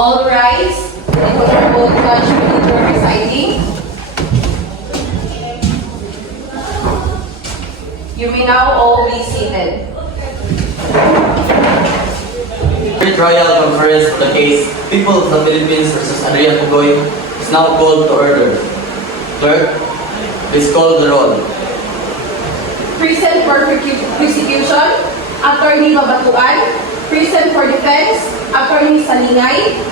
All rise. The Honorable Judge Benito presiding. You may now all be seated. Pre-trial conference for the case People of the Philippines versus Adrian Pugoy is now called to order. Clerk, please call the roll. Present for prosecution, Attorney Mabatuan. Present for defense, Attorney Salingay.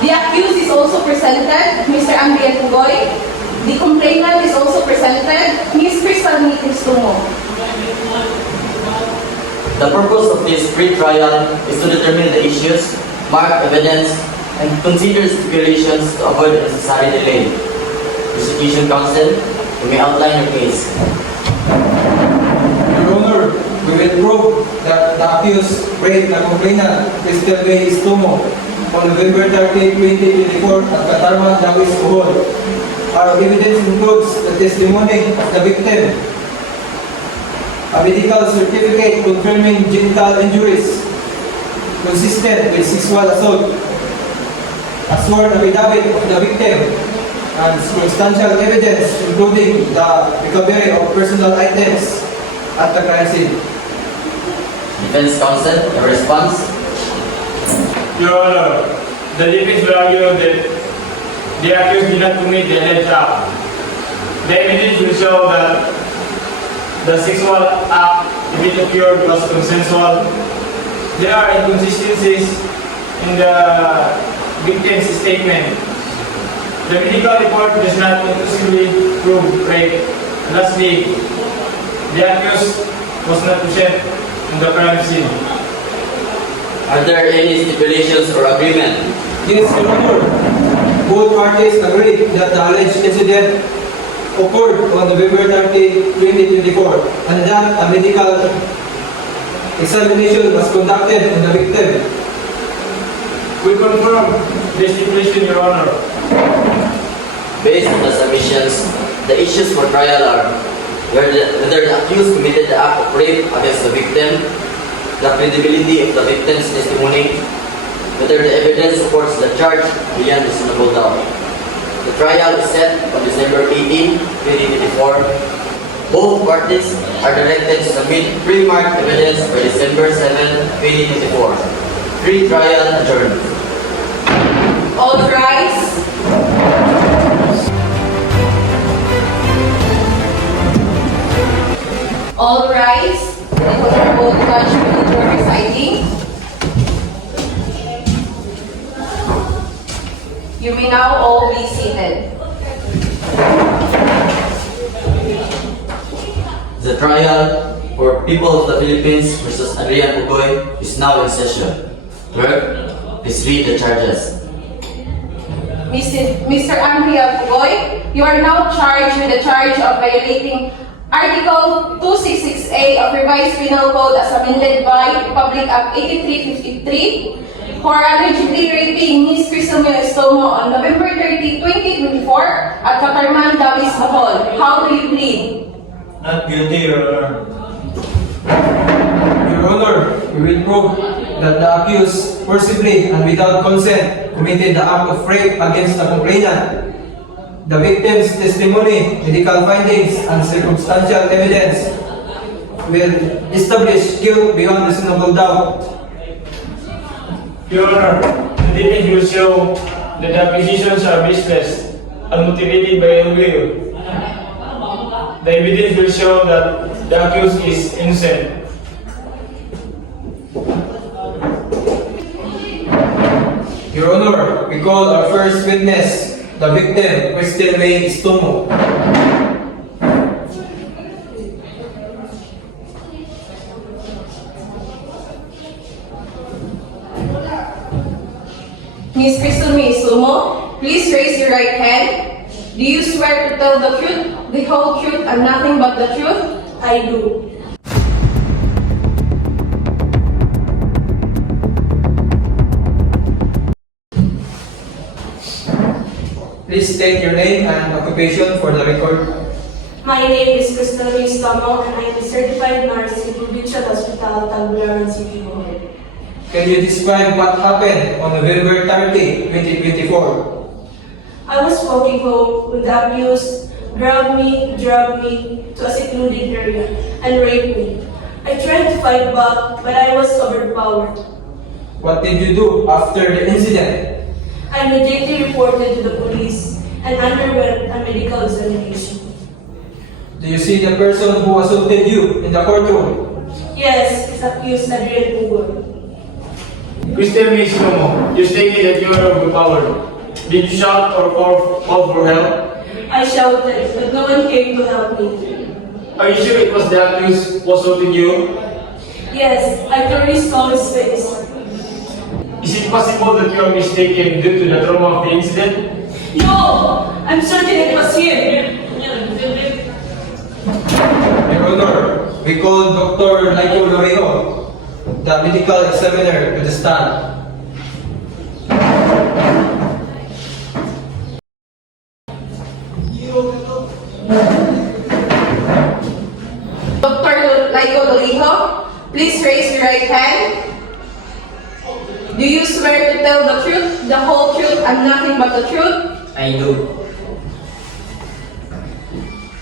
The accused is also presented, Mr. Adrian Pugoy. The complainant is also presented, Ms. Crystal Nicristumo. The purpose of this pre-trial is to determine the issues, mark evidence, and consider stipulations to avoid unnecessary delay. Prosecution counsel, you may outline your case. Your Honor, we will prove that the accused raped the complainant, Crystal May Istumo, on November 30, 2024 at Katarman, Dawis, Bohol. Our evidence includes the testimony of the victim, a medical certificate confirming genital injuries consistent with sexual assault, a sworn affidavit of the victim, and circumstantial evidence including the recovery of personal items at the crime scene. Defense counsel, your response? Your Honor, the defense will argue that the accused did not commit the alleged act. The evidence will show that the sexual act, if it occurred, was consensual. There are inconsistencies in the victim's statement. The medical report does not conclusively prove rape. Lastly, the accused was not present in the crime scene. Are there any stipulations or agreement? Yes, Your Honor. Both parties agree that the alleged incident occurred on November 30, 2024, and that a medical examination was conducted on the victim. We confirm the stipulation, Your Honor. Based on the submissions, the issues for trial are whether the accused committed the act of rape against the victim, the credibility of the victim's testimony, whether the evidence supports the charge beyond reasonable doubt. The trial is set on December 18, 2024. Both parties are directed to submit pre-marked evidence by December 7, 2024. Pre-trial adjourned. All rise. All rise. The Honorable Judge Benito presiding. You may now all be seated. The trial for People of the Philippines versus Adrian Pugoy is now in session. Clerk, please read the charges. Mr. Adrian Pugoy, you are now charged with the charge of violating Article 266A of Revised Penal Code as amended by Republic Act 8353 for allegedly raping Ms. Crystal May Istumo on November 30, 2024 at Katarman, Dawis, Bohol. How do you plead? Not guilty, Your Honor. Your Honor, we will prove that the accused forcibly and without consent committed the act of rape against the complainant. The victim's testimony, medical findings, and circumstantial evidence will establish guilt beyond reasonable doubt. Your Honor, the defense will show that the accusations are baseless and motivated by ill will. The evidence will show that the accused is innocent. Your Honor, we call our first witness, the victim, Crystal May Istumo. Ms. Crystal May Istumo, please raise your right hand. Do you swear to tell the truth, the whole truth, and nothing but the truth? I do. Please state your name and occupation for the record. My name is Crystal May Istumo and I am a certified nurse in Provincial Hospital, Tagbilaran City, Bohol. Can you describe what happened on November 30, 2024? I was walking home when the accused dragged me to a secluded area and raped me. I tried to fight back, but I was overpowered. What did you do after the incident? I immediately reported to the police and underwent a medical examination. Do you see the person who assaulted you in the courtroom? Yes, it's accused Adrian Pugoy. Christian Mistomo, you stated that you were overpowered. Did you shout or call for help? I shouted, but no one came to help me. Are you sure it was the accused who assaulted you? Yes, I clearly saw his face. Is it possible that you are mistaken due to the trauma of the incident? No! I'm certain it was him! Your Honor, we call Dr. Laito Lorejo, the medical examiner, to the stand. Dr. Laiko Doliho, please raise your right hand. Do you swear to tell the truth, the whole truth, and nothing but the truth? I do.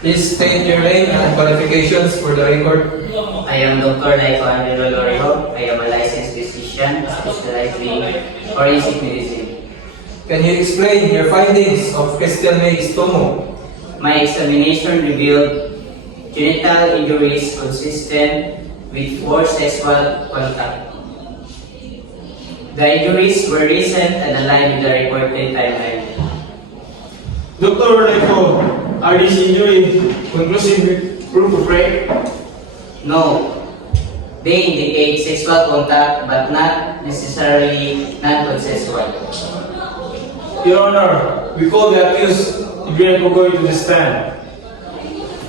Please state your name and qualifications for the record. I am Dr. Laiko Angelo Lorejo. I am a licensed physician specialized in forensic medicine. Can you explain your findings of Christian May Istomo? My examination revealed genital injuries consistent with forced sexual contact. The injuries were recent and aligned with the reported timeline. Dr. Laiko, are these injuries conclusive proof of rape? No, they indicate sexual contact but not necessarily non-consensual. Your Honor, we call the accused Adrian Pugoy to the stand.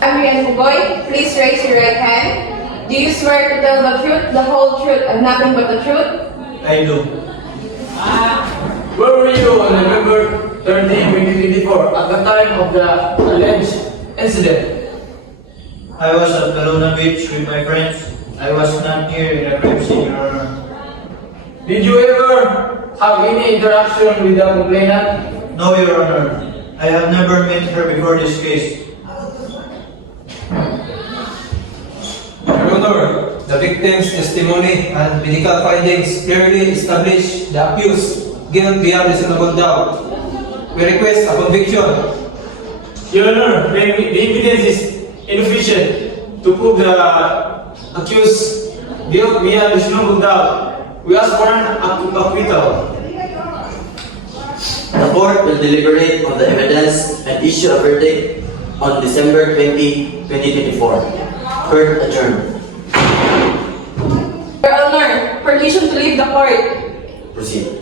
Adrian Pugoy, please raise your right hand. Do you swear to tell the truth, the whole truth, and nothing but the truth? I do. Where were you on November 30, 2024 at the time of the alleged incident? I was at Laguna Beach with my friends. I was not here in a crime scene, Your Honor. Did you ever have any interaction with the complainant? No, Your Honor. I have never met her before this case. Your Honor, the victim's testimony and medical findings clearly establish the accused guilt beyond reasonable doubt. We request a conviction. Your Honor, the evidence is insufficient to prove the accused guilt beyond reasonable doubt. We ask for an acquittal. The court will deliberate on the evidence and issue a verdict on December 20, 2024. Court adjourned. Your Honor, permission to leave the court. Proceed.